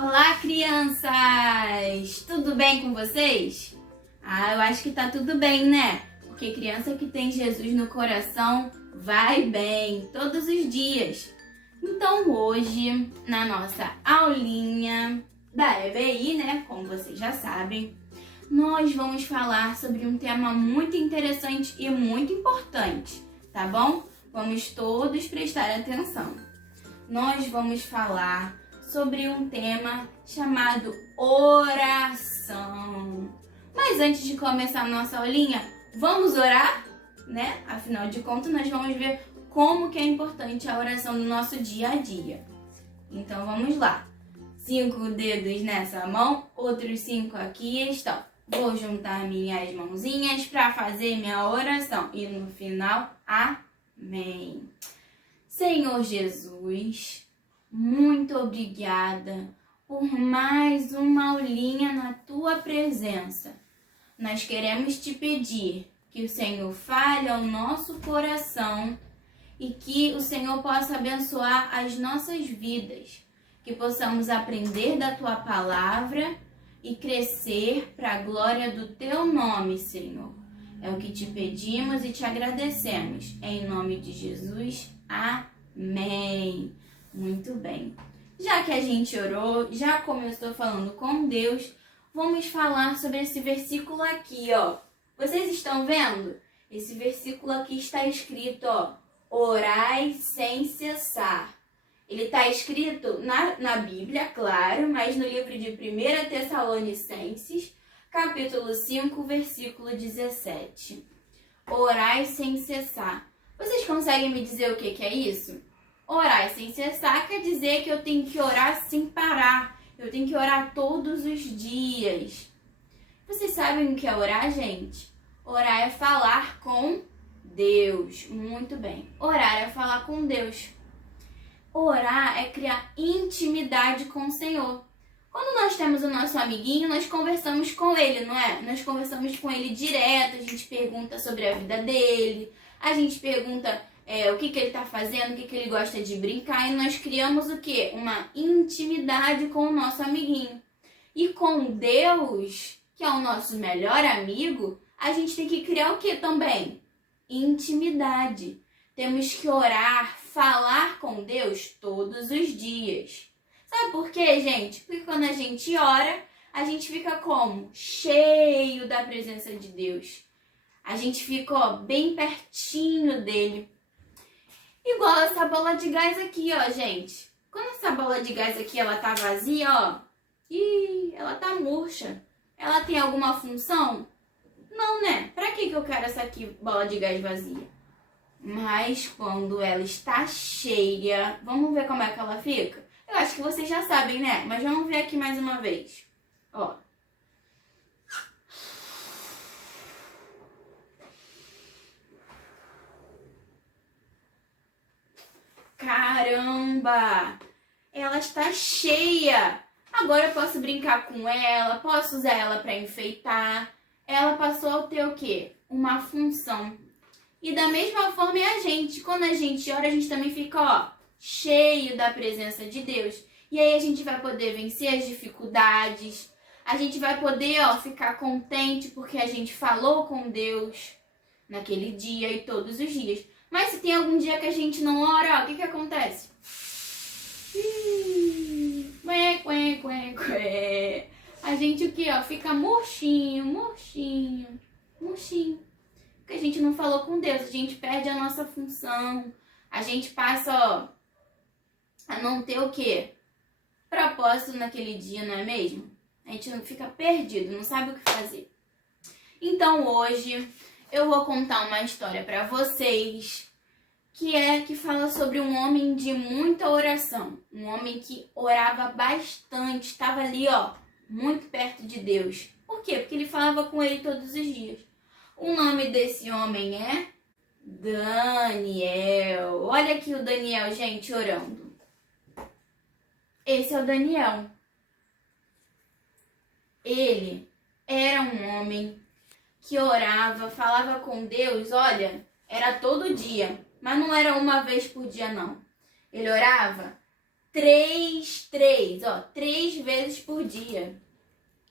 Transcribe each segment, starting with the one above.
Olá, crianças! Tudo bem com vocês? Eu acho que tá tudo bem, né? Porque criança que tem Jesus no coração vai bem todos os dias. Então hoje, na nossa aulinha da EBI, né, como vocês já sabem, nós vamos falar sobre um tema muito interessante e muito importante, tá bom? Vamos todos prestar atenção. Nós vamos falar sobre um tema chamado oração. Mas antes de começar a nossa aulinha, vamos orar, né? Afinal de contas, nós vamos ver como que é importante a oração no nosso dia a dia. Então vamos lá. 5 dedos nessa mão, outros 5 aqui estão. Vou juntar minhas mãozinhas para fazer minha oração. E no final, amém. Senhor Jesus, muito obrigada por mais uma aulinha na tua presença. Nós queremos te pedir que o Senhor fale ao nosso coração e que o Senhor possa abençoar as nossas vidas, que possamos aprender da tua palavra e crescer para a glória do teu nome, Senhor. É o que te pedimos e te agradecemos. Em nome de Jesus, amém. Muito bem. Já que a gente orou, já começou falando com Deus, vamos falar sobre esse versículo aqui, ó. Vocês estão vendo? Esse versículo aqui está escrito, ó, orai sem cessar. Ele está escrito na Bíblia, claro, mas no livro de 1 Tessalonicenses, capítulo 5, versículo 17. Orai sem cessar. Vocês conseguem me dizer o que é isso? Orar sem cessar quer dizer que eu tenho que orar sem parar. Eu tenho que orar todos os dias. Vocês sabem o que é orar, gente? Orar é falar com Deus. Muito bem. Orar é falar com Deus. Orar é criar intimidade com o Senhor. Quando nós temos o nosso amiguinho, nós conversamos com ele, não é? Nós conversamos com ele direto, a gente pergunta sobre a vida dele, a gente pergunta o que ele está fazendo, o que ele gosta de brincar, e nós criamos o quê? Uma intimidade com o nosso amiguinho. E com Deus, que é o nosso melhor amigo, a gente tem que criar o quê também? Intimidade. Temos que orar, falar com Deus todos os dias. Sabe por quê, gente? Porque quando a gente ora, a gente fica como? Cheio da presença de Deus. A gente fica, ó, bem pertinho dele. Igual essa bola de gás aqui, ó, gente. Quando essa bola de gás aqui, ela tá vazia, ó. Ela tá murcha. Ela tem alguma função? Não, né? Pra que eu quero essa aqui, bola de gás vazia? Mas quando ela está cheia, vamos ver como é que ela fica? Eu acho que vocês já sabem, né? Mas vamos ver aqui mais uma vez. Ó. Caramba! Ela está cheia! Agora eu posso brincar com ela, posso usar ela para enfeitar. Ela passou a ter o quê? Uma função. E da mesma forma é a gente. Quando a gente ora, a gente também fica, ó, cheio da presença de Deus. E aí a gente vai poder vencer as dificuldades. A gente vai poder, ó, ficar contente porque a gente falou com Deus naquele dia e todos os dias. Mas se tem algum dia que a gente não ora, ó, o que acontece? A gente o quê, ó? Fica murchinho. Porque a gente não falou com Deus, a gente perde a nossa função. A gente passa, ó, a não ter o quê? Propósito naquele dia, não é mesmo? A gente não fica perdido, não sabe o que fazer. Então hoje eu vou contar uma história para vocês que fala sobre um homem de muita oração. Um homem que orava bastante, estava ali, ó, muito perto de Deus. Por quê? Porque ele falava com ele todos os dias. O nome desse homem é Daniel. Olha aqui o Daniel, gente, orando. Esse é o Daniel. Ele era um homem que orava, falava com Deus, olha, era todo dia, mas não era uma vez por dia, não. Ele orava três, ó, 3 vezes por dia.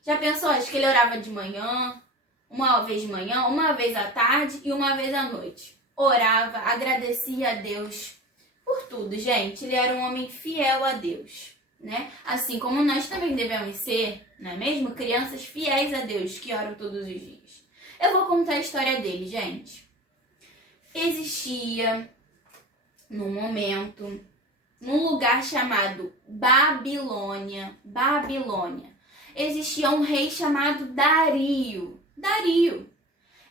Já pensou? Acho que ele orava de manhã, uma vez de manhã, uma vez à tarde e uma vez à noite. Orava, agradecia a Deus por tudo, gente. Ele era um homem fiel a Deus, né? Assim como nós também devemos ser, não é mesmo? Crianças fiéis a Deus, que oram todos os dias. Eu vou contar a história dele, gente. Existia, num momento, num lugar chamado Babilônia, existia um rei chamado Dario.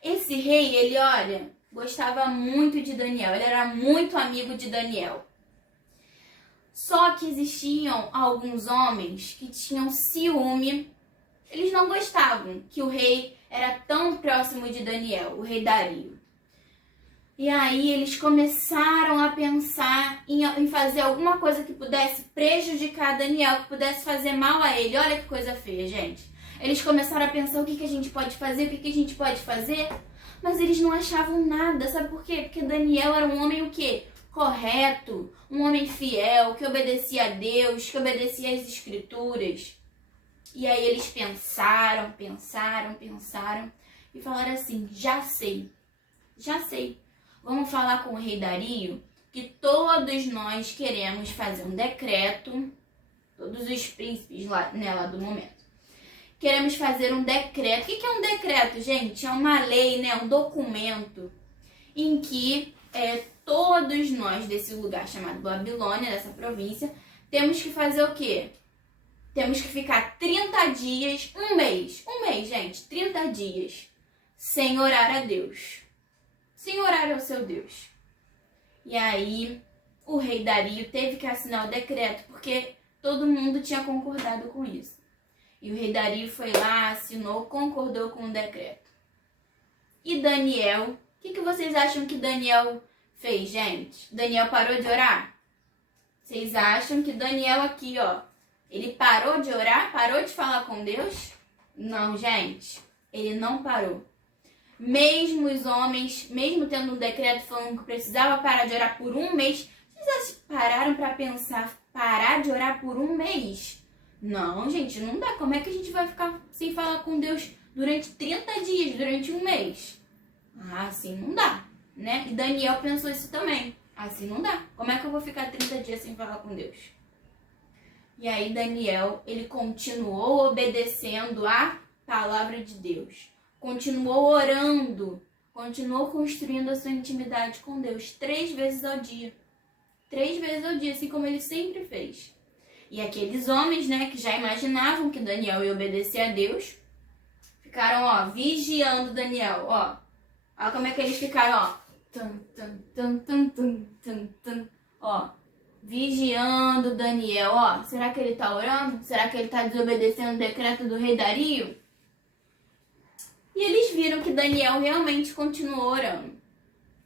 Esse rei, ele, olha, gostava muito de Daniel, ele era muito amigo de Daniel. Só que existiam alguns homens que tinham ciúme, eles não gostavam que o rei era tão próximo de Daniel, o rei Dario. E aí eles começaram a pensar em fazer alguma coisa que pudesse prejudicar Daniel, que pudesse fazer mal a ele. Olha que coisa feia, gente. Eles começaram a pensar o que a gente pode fazer, o que a gente pode fazer. Mas eles não achavam nada, sabe por quê? Porque Daniel era um homem o quê? Correto, um homem fiel, que obedecia a Deus, que obedecia às Escrituras. E aí eles pensaram e falaram assim, já sei. Vamos falar com o rei Dario que todos nós queremos fazer um decreto, todos os príncipes lá do momento. Queremos fazer um decreto. O que é um decreto, gente? É uma lei, né? Um documento em que todos nós desse lugar chamado Babilônia, dessa província, temos que fazer o quê? Temos que ficar 30 dias, um mês, gente, 30 dias, sem orar a Deus. Sem orar ao seu Deus. E aí, o rei Dario teve que assinar o decreto, porque todo mundo tinha concordado com isso. E o rei Dario foi lá, assinou, concordou com o decreto. E Daniel, o que vocês acham que Daniel fez, gente? Daniel parou de orar? Vocês acham que Daniel aqui, ó, ele parou de orar? Parou de falar com Deus? Não, gente, ele não parou. Mesmo os homens, mesmo tendo um decreto falando que precisava parar de orar por um mês, vocês pararam para pensar, parar de orar por um mês? Não, gente, não dá. Como é que a gente vai ficar sem falar com Deus durante 30 dias, durante um mês? Ah, assim não dá, né? E Daniel pensou isso também. Assim não dá. Como é que eu vou ficar 30 dias sem falar com Deus? E aí Daniel, ele continuou obedecendo a palavra de Deus. Continuou orando, continuou construindo a sua intimidade com Deus 3 vezes ao dia. 3 vezes ao dia, assim como ele sempre fez. E aqueles homens, né, que já imaginavam que Daniel ia obedecer a Deus, ficaram, ó, vigiando Daniel, ó. Olha como é que eles ficaram, ó. Ó, vigiando Daniel, ó. Será que ele tá orando? Será que ele tá desobedecendo o decreto do rei Dario? E eles viram que Daniel realmente continuou orando.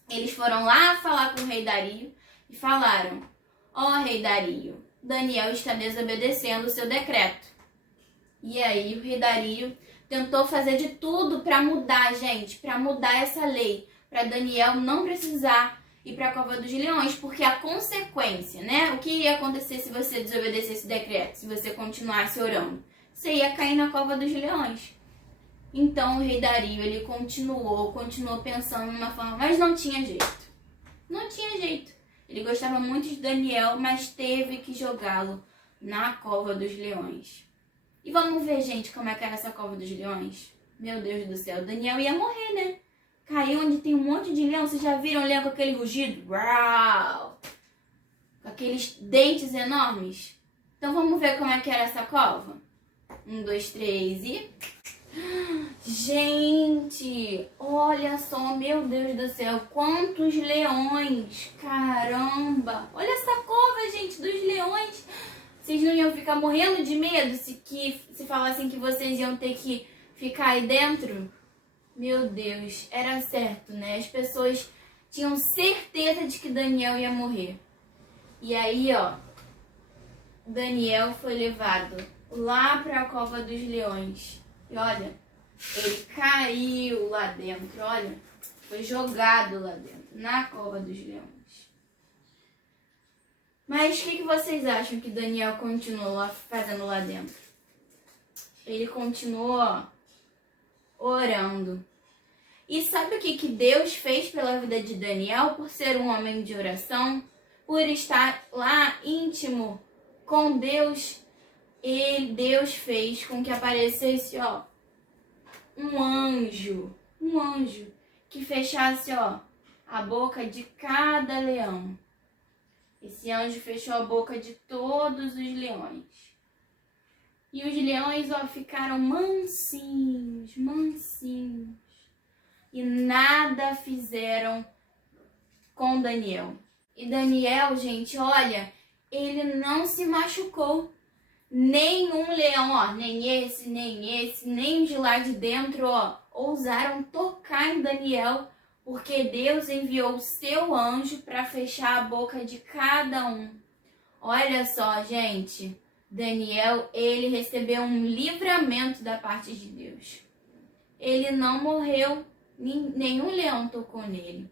Eles foram lá falar com o rei Dario e falaram, ó rei Dario, Daniel está desobedecendo o seu decreto. E aí o rei Dario tentou fazer de tudo para mudar, gente, para mudar essa lei, para Daniel não precisar ir para a cova dos leões, porque a consequência, né? O que ia acontecer se você desobedecesse esse decreto, se você continuasse orando? Você ia cair na cova dos leões. Então o rei Dario, ele continuou pensando numa forma, mas não tinha jeito. Não tinha jeito. Ele gostava muito de Daniel, mas teve que jogá-lo na cova dos leões. E vamos ver, gente, como é que era essa cova dos leões? Meu Deus do céu, Daniel ia morrer, né? Caiu onde tem um monte de leão. Vocês já viram leão com aquele rugido? Uau! Com aqueles dentes enormes? Então vamos ver como é que era essa cova? 1, 2, 3 e... Gente, olha só, meu Deus do céu, quantos leões, caramba, olha essa cova, gente, dos leões. Vocês não iam ficar morrendo de medo se falassem que vocês iam ter que ficar aí dentro? Meu Deus, era certo, né? As pessoas tinham certeza de que Daniel ia morrer. E aí, ó, Daniel foi levado lá para a cova dos leões. E olha, ele caiu lá dentro, olha, foi jogado lá dentro, na cova dos leões. Mas o que vocês acham que Daniel continuou fazendo lá dentro? Ele continuou orando. E sabe o que Deus fez pela vida de Daniel por ser um homem de oração? Por estar lá íntimo com Deus? Deus fez com que aparecesse, um anjo que fechasse, a boca de cada leão. Esse anjo fechou a boca de todos os leões. E os leões, ficaram mansinhos. E nada fizeram com Daniel. E Daniel, gente, olha, ele não se machucou. Nenhum leão, nem esse, nem de lá de dentro, ousaram tocar em Daniel, porque Deus enviou o seu anjo para fechar a boca de cada um. Olha só, gente, Daniel, ele recebeu um livramento da parte de Deus. Ele não morreu, nenhum leão tocou nele.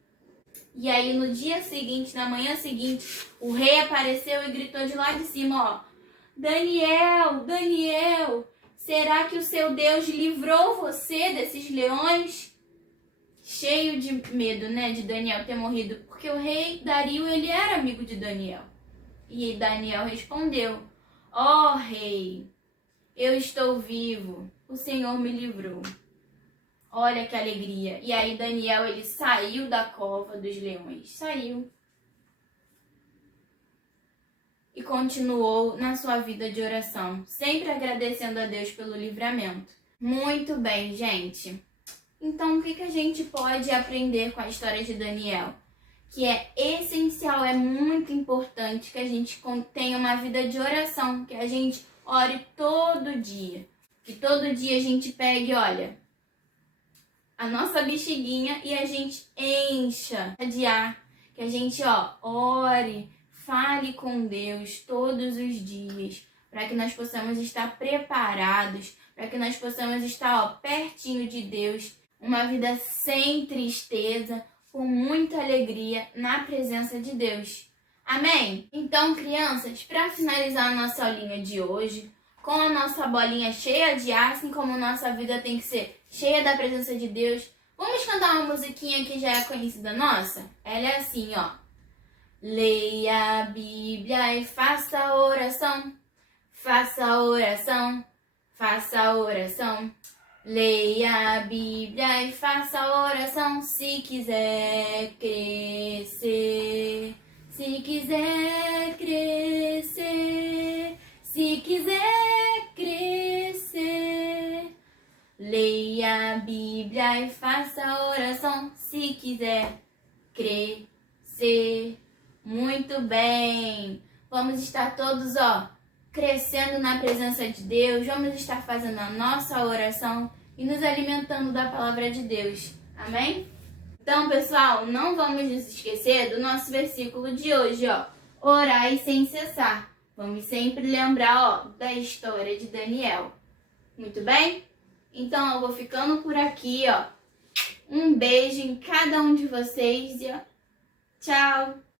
E aí, no dia seguinte, na manhã seguinte, o rei apareceu e gritou de lá de cima, Daniel, será que o seu Deus livrou você desses leões? Cheio de medo, de Daniel ter morrido, porque o rei Dario, ele era amigo de Daniel. E Daniel respondeu, rei, eu estou vivo, o Senhor me livrou. Olha que alegria. E aí Daniel, ele saiu da cova dos leões, saiu. E continuou na sua vida de oração, sempre agradecendo a Deus pelo livramento. Muito bem, gente. Então, o que a gente pode aprender com a história de Daniel? Que é essencial, é muito importante que a gente tenha uma vida de oração, que a gente ore todo dia. Que todo dia a gente pegue, a nossa bexiguinha e a gente encha de ar. Que a gente, ore, fale com Deus todos os dias, para que nós possamos estar preparados, para que nós possamos estar pertinho de Deus, uma vida sem tristeza, com muita alegria na presença de Deus. Amém? Então, crianças, para finalizar a nossa aulinha de hoje, com a nossa bolinha cheia de ar, assim como a nossa vida tem que ser cheia da presença de Deus, vamos cantar uma musiquinha que já é conhecida nossa? Ela é assim, Leia a Bíblia e faça oração, faça oração, faça oração. Leia a Bíblia e faça oração, se quiser crescer, se quiser crescer, se quiser crescer. Leia a Bíblia e faça oração, se quiser crescer. Muito bem! Vamos estar todos, crescendo na presença de Deus, vamos estar fazendo a nossa oração e nos alimentando da palavra de Deus. Amém? Então, pessoal, não vamos nos esquecer do nosso versículo de hoje, orai sem cessar. Vamos sempre lembrar, da história de Daniel. Muito bem? Então, eu vou ficando por aqui, Um beijo em cada um de vocês e, tchau!